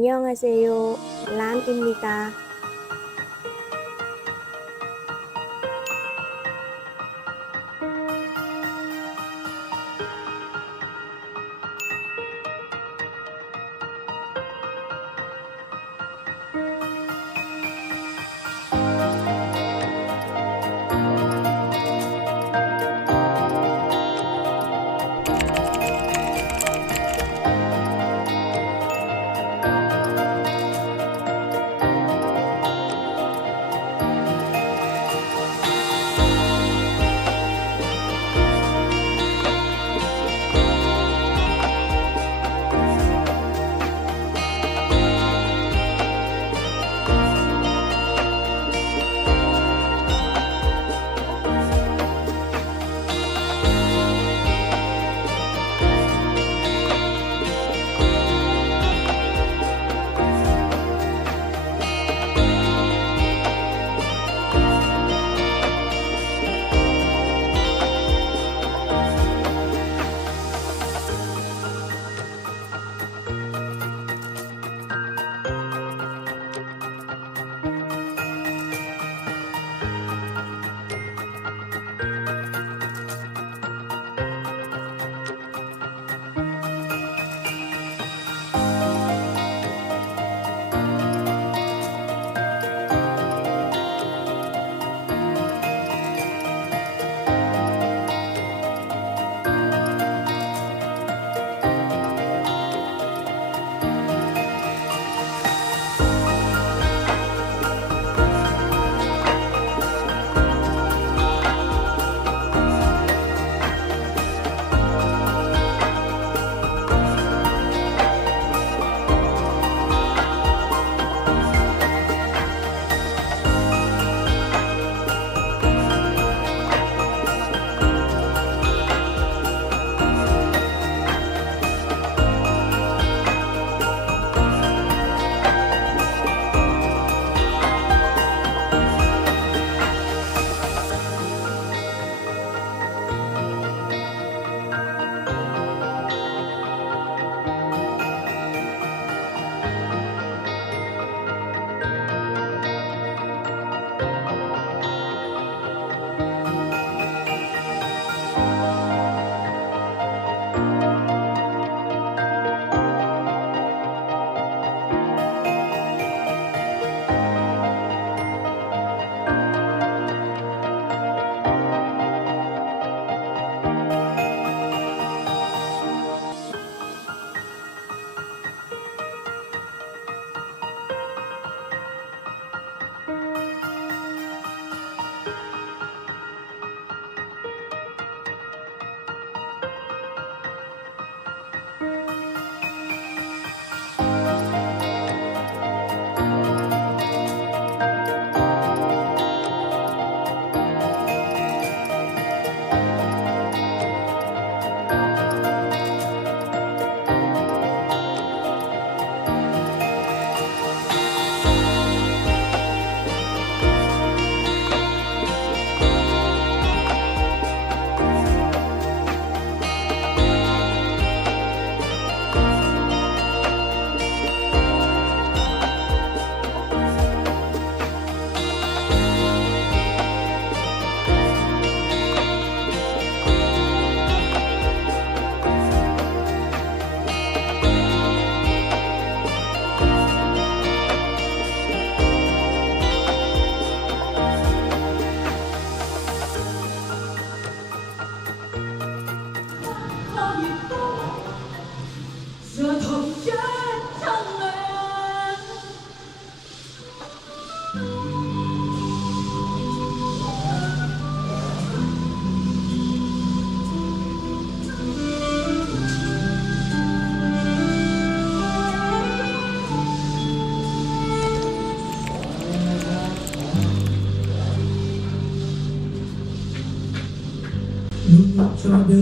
안녕하세요. 란입니다.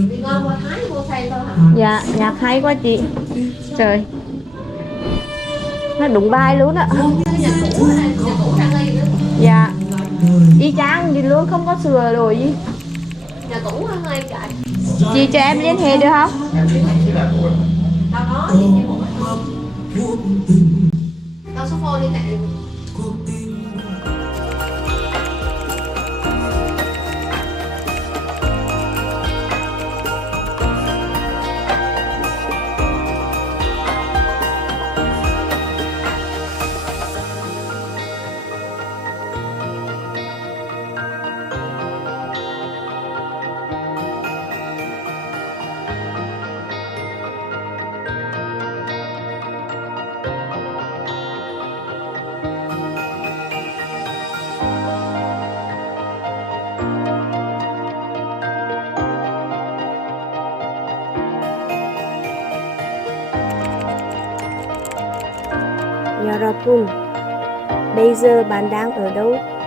Đi ngon qua Thái mua thay thôi hả? Dạ, nhạc hay quá chị. Trời, nó đụng vai luôn á. Cái nhà cũ này, nhà cũ đang đây nữa. Dạ, y chang gì luôn, không có sửa đổi gì. Nhà cũ đang đây chạy. Chị cho em liên hệ được không? Tao nói gì số phone đi mẹ. 여러분, bây giờ bạn đang ở đâu?